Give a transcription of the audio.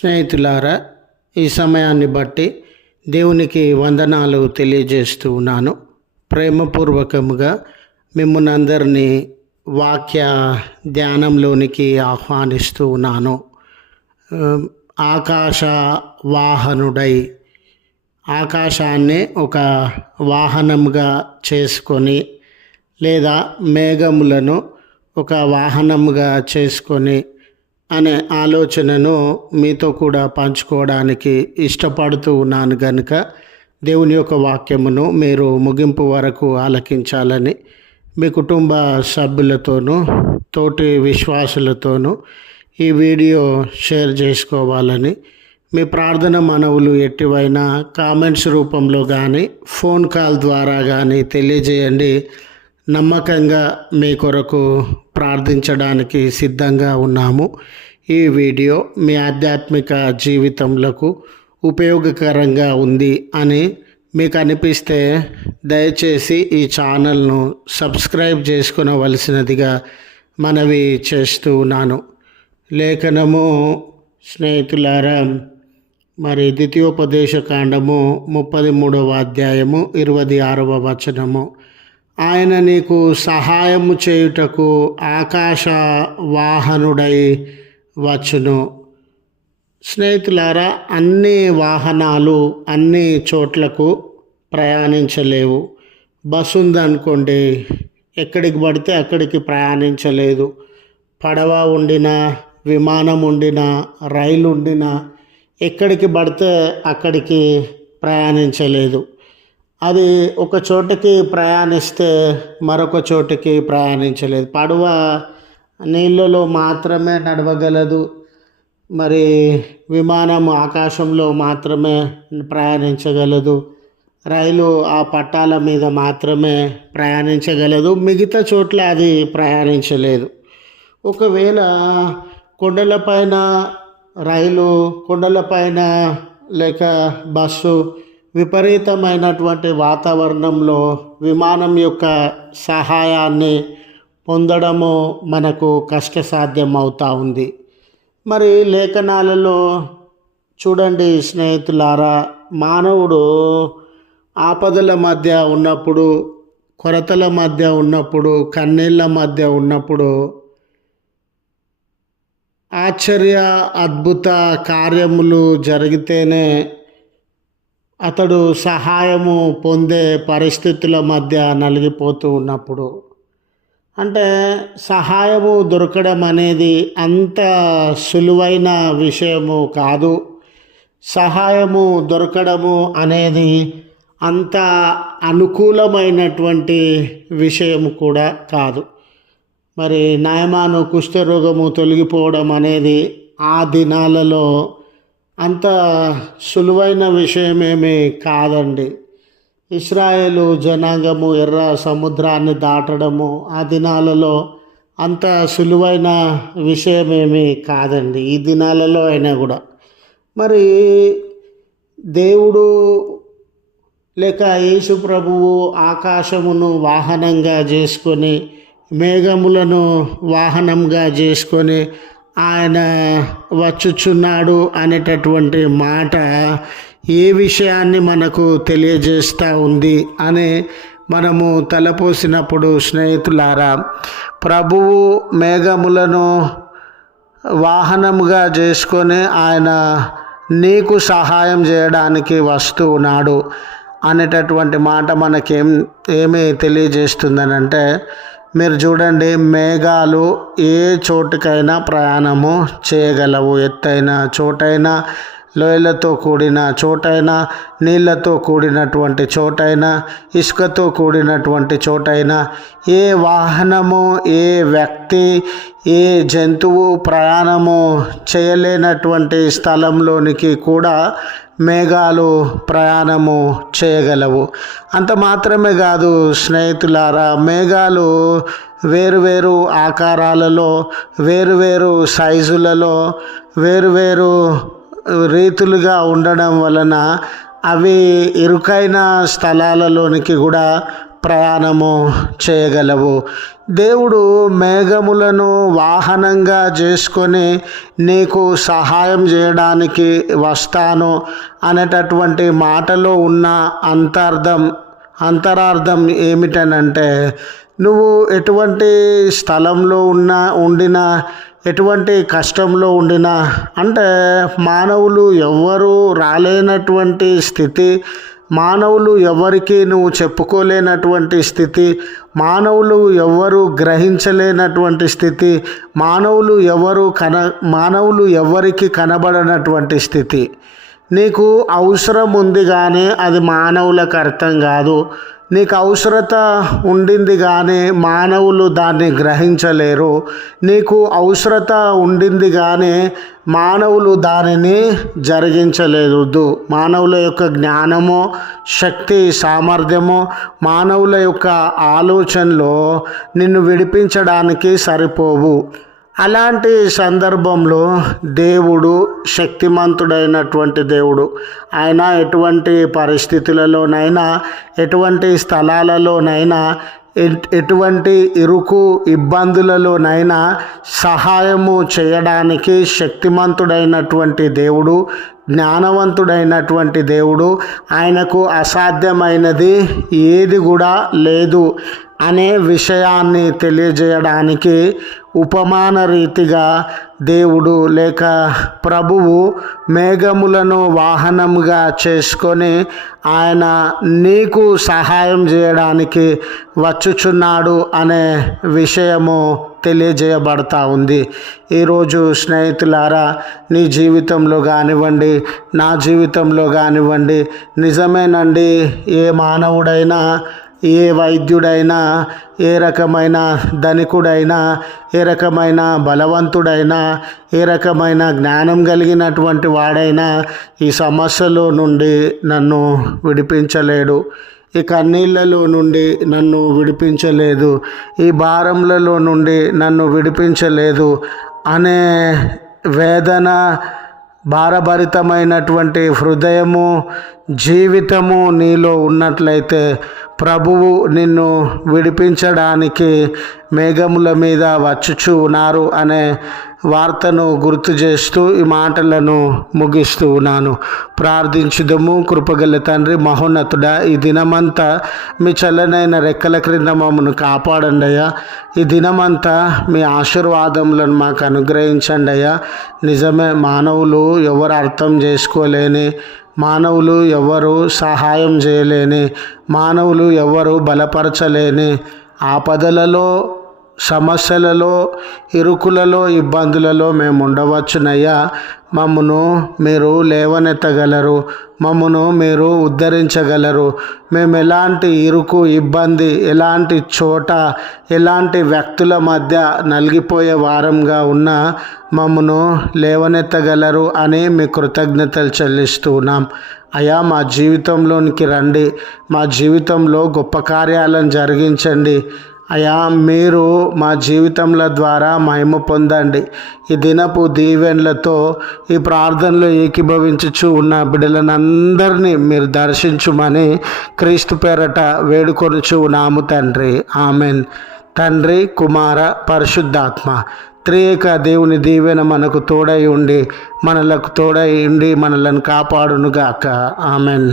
స్నేహితులారా, ఈ సమయాన్ని బట్టి దేవునికి వందనాలు తెలియజేస్తూ ఉన్నాను. ప్రేమపూర్వకముగా మిమ్మల్ని అందరినీ వాక్య ధ్యానంలోనికి ఆహ్వానిస్తూ ఉన్నాను. ఆకాశ వాహనుడై, ఆకాశాన్ని ఒక వాహనంగా చేసుకొని లేదా మేఘములను ఒక వాహనముగా చేసుకొని అనే ఆలోచనను మీతో కూడా పంచుకోవడానికి ఇష్టపడుతూ ఉన్నాను. కనుక దేవుని యొక్క వాక్యమును మీరు ముగింపు వరకు ఆలకించాలని మీ కుటుంబ సభ్యులతోనూ తోటి విశ్వాసులతోనూ ఈ వీడియో షేర్ చేసుకోవాలని, మీ ప్రార్థన మనవులు ఎట్టివైనా కామెంట్స్ రూపంలో కానీ ఫోన్ కాల్ ద్వారా కానీ తెలియజేయండి. నమ్మకంగా మీ కొరకు ప్రార్థించడానికి సిద్ధంగా ఉన్నాము. ఈ వీడియో మీ ఆధ్యాత్మిక జీవితంలో ఉపయోగకరంగా ఉంది అని మీకు అనిపిస్తే దయచేసి ఈ ఛానల్ను సబ్స్క్రైబ్ చేసుకునవలసినదిగా మనవి చేస్తూ ఉన్నాను. లేఖనము స్నేహితులారా, మరి ద్వితీయోపదేశ కాండము 33వ అధ్యాయము 26వ వచనము, ఆయన నీకు సహాయము చేయుటకు ఆకాశ వాహనుడై వచ్చును. స్నేహితులారా, అన్ని వాహనాలు అన్ని చోట్లకు ప్రయాణించలేవు. బస్సు ఉందనుకోండి, ఎక్కడికి పడితే అక్కడికి ప్రయాణించలేదు. పడవ ఉండినా, విమానం ఉండినా, రైలు ఉండినా ఎక్కడికి పడితే అక్కడికి ప్రయాణించలేదు. అది ఒక చోటకి ప్రయాణిస్తే మరొక చోటుకి ప్రయాణించలేదు. పడవ నీళ్ళలో మాత్రమే నడవగలదు. మరి విమానం ఆకాశంలో మాత్రమే ప్రయాణించగలదు. రైలు ఆ పట్టాల మీద మాత్రమే ప్రయాణించగలదు. మిగతా చోట్ల అది ప్రయాణించలేదు. ఒకవేళ కొండలపైన రైలు, కొండలపైన లేక బస్సు విపరీతమైనటువంటి వాతావరణంలో విమానం యొక్క సహాయాన్ని పొందడము మనకు కష్టసాధ్యం అవుతూ ఉంది. మరి లేఖనాలలో చూడండి స్నేహితులారా, మానవుడు ఆపదల మధ్య ఉన్నప్పుడు, కొరతల మధ్య ఉన్నప్పుడు, కన్నీళ్ళ మధ్య ఉన్నప్పుడు ఆశ్చర్య అద్భుత కార్యములు జరిగితేనే అతడు సహాయము పొందే పరిస్థితుల మధ్య నలిగిపోతూ ఉన్నప్పుడు, అంటే సహాయము దొరకడం అనేది అంత సులువైన విషయము కాదు. సహాయము దొరకడము అనేది అంత అనుకూలమైనటువంటి విషయము కూడా కాదు. మరి నాయమాను కుష్ఠరోగము తొలగిపోవడం అనేది ఆ దినాలలో అంత సులువైన విషయమేమీ కాదండి. ఇశ్రాయేలు జనాంగము ఎర్ర సముద్రాన్ని దాటడము ఆ దినాలలో అంత సులువైన విషయమేమీ కాదండి, ఈ దినాలలో అయినా కూడా. మరి దేవుడు లేక యేసు ప్రభువు ఆకాశమును వాహనంగా చేసుకొని, మేఘములను వాహనంగా చేసుకొని ఆయన వచ్చుచున్నాడు అనేటటువంటి మాట ఏ విషయాన్ని మనకు తెలియజేస్తూ ఉంది అని మనము తలపోసినప్పుడు స్నేహితులారా, ప్రభువు మేఘములను వాహనముగా చేసుకొని ఆయన నీకు సహాయం చేయడానికి వస్తూ ఉన్నాడు అనేటటువంటి మాట ఏమి తెలియజేస్తుందనంటే, మీరు చూడండి, మేఘాలు ఏ చోటుకైనా ప్రయాణము చేయగలవు. ఎత్తైన చోటైనా, లోయలతో కూడిన చోటైనా, నీళ్ళతో కూడినటువంటి చోటైనా, ఇసుకతో కూడినటువంటి చోటైనా, ఏ వాహనము, ఏ వ్యక్తి, ఏ జంతువు ప్రయాణము చేయలేనటువంటి స్థలంలోనికి కూడా మేఘాలు ప్రయాణము చేయగలవు. అంత మాత్రమే కాదు స్నేహితులారా, మేఘాలు వేరువేరు ఆకారాలలో, వేరువేరు సైజులలో, వేరువేరు రీతులుగా ఉండడం వలన అవి ఇరుకైన స్థలాలలోనికి కూడా ప్రయాణము చేయగలవు. దేవుడు మేఘములను వాహనంగా చేసుకొని నీకు సహాయం చేయడానికి వస్తాను అనేటటువంటి మాటలో ఉన్న అంతరార్థం ఏమిటనంటే, నువ్వు ఎటువంటి స్థలంలో ఉండినా, ఎటువంటి కష్టంలో ఉండినా, అంటే మానవులు ఎవ్వరూ రాలేనటువంటి స్థితి, మానవులు ఎవరికి నువ్వు చెప్పుకోలేనటువంటి స్థితి, మానవులు ఎవరు గ్రహించలేనటువంటి స్థితి, మానవులు ఎవరికి కనబడనటువంటి స్థితి. నీకు అవసరం ఉంది కానీ అది మానవులకు అర్థం కాదు. నీకు అవసరత ఉండింది కానీ మానవులు దాన్ని గ్రహించలేరు. నీకు అవసరత ఉండింది కానీ మానవులు దానిని జరిగించలేదు. మానవుల యొక్క జ్ఞానము, శక్తి, సామర్థ్యము, మానవుల యొక్క ఆలోచనలో నిన్ను విడిపించడానికి సరిపోవు. అలాంటి సందర్భంలో దేవుడు శక్తిమంతుడైనటువంటి దేవుడు. ఆయన ఎటువంటి పరిస్థితులలోనైనా, ఎటువంటి స్థలాలలోనైనా, ఎటువంటి ఇరుకు ఇబ్బందులలోనైనా సహాయము చేయడానికి శక్తిమంతుడైనటువంటి దేవుడు, జ్ఞానవంతుడైనటువంటి దేవుడు. ఆయనకు అసాధ్యమైనది ఏది కూడా లేదు అనే విషయాన్ని తెలియజేయడానికి ఉపమాన రీతిగా దేవుడు లేక ప్రభువు మేఘములను వాహనముగా చేసుకొని ఆయన నీకు సహాయం చేయడానికి వచ్చుచున్నాడు అనే విషయము తెలియజేయబడతా ఉంది. ఈరోజు స్నేహితులారా, నీ జీవితంలో కానివ్వండి, నా జీవితంలో కానివ్వండి, నిజమేనండి, ఏ మానవుడైనా, ఏ వైద్యుడైనా, ఏ రకమైన ధనికుడైనా, ఏ రకమైన బలవంతుడైనా, ఏ రకమైన జ్ఞానం కలిగినటువంటి వాడైనా ఈ సమస్యలో నుండి నన్ను విడిపించలేడు, ఈ కన్నీళ్ళలో నుండి నన్ను విడిపించలేదు, ఈ భారములలో నుండి నన్ను విడిపించలేదు అనే వేదన, భారభరితమైనటువంటి హృదయము, జీవితము నీలో ఉన్నట్లయితే ప్రభువు నిన్ను విడిపించడానికి మేఘముల మీద వచ్చుచూ ఉన్నారు అనే వార్తను గుర్తు చేస్తూ ఈ మాటలను ముగిస్తూ ఉన్నాను. ప్రార్థించుదము. కృపగల తండ్రి, మహోన్నతుడా, ఈ దినమంతా మీ చల్లనైన రెక్కల క్రింద మమ్మను కాపాడండి అయ్యా. ఈ దినమంతా మీ ఆశీర్వాదములను మాకు అనుగ్రహించండి అయ్యా. నిజమే, మానవులు ఎవరు అర్థం చేసుకోలేని, మానవులు ఎవరు సహాయం చేయలేని, మానవులు ఎవరు బలపరచలేని ఆపదలలో, సమస్యలలో, ఇరుకులలో, ఇబ్బందులలో మేము ఉండవచ్చునయ్యా. మమ్మను మీరు లేవనెత్తగలరు, మమ్మను మీరు ఉద్ధరించగలరు. మేము ఎలాంటి ఇరుకు, ఇబ్బంది, ఎలాంటి చోట, ఎలాంటి వ్యక్తుల మధ్య నలిగిపోయే వారంగా ఉన్నా మమ్మను లేవనెత్తగలరు అని మీ కృతజ్ఞతలు చెల్లిస్తున్నాం. అయ్యా, మా జీవితంలోనికి రండి, మా జీవితంలో గొప్ప కార్యాలను జరిగించండి. అయ్యా, మీరు మా జీవితముల ద్వారా మహిమ పొందండి. ఈ దినపు దీవెనలతో ఈ ప్రార్థనలో ఏకీభవించుచు ఉన్న బిడ్డలందరినీ మీరు దర్శించుమని క్రీస్తు పేరట వేడుకొనుచు ఉన్నాము తండ్రి. ఆమెన్. తండ్రి, కుమార, పరిశుద్ధాత్మ త్రియేక దేవుని దీవెన మనకు తోడై ఉండి మనలను కాపాడునుగాక. ఆమెన్.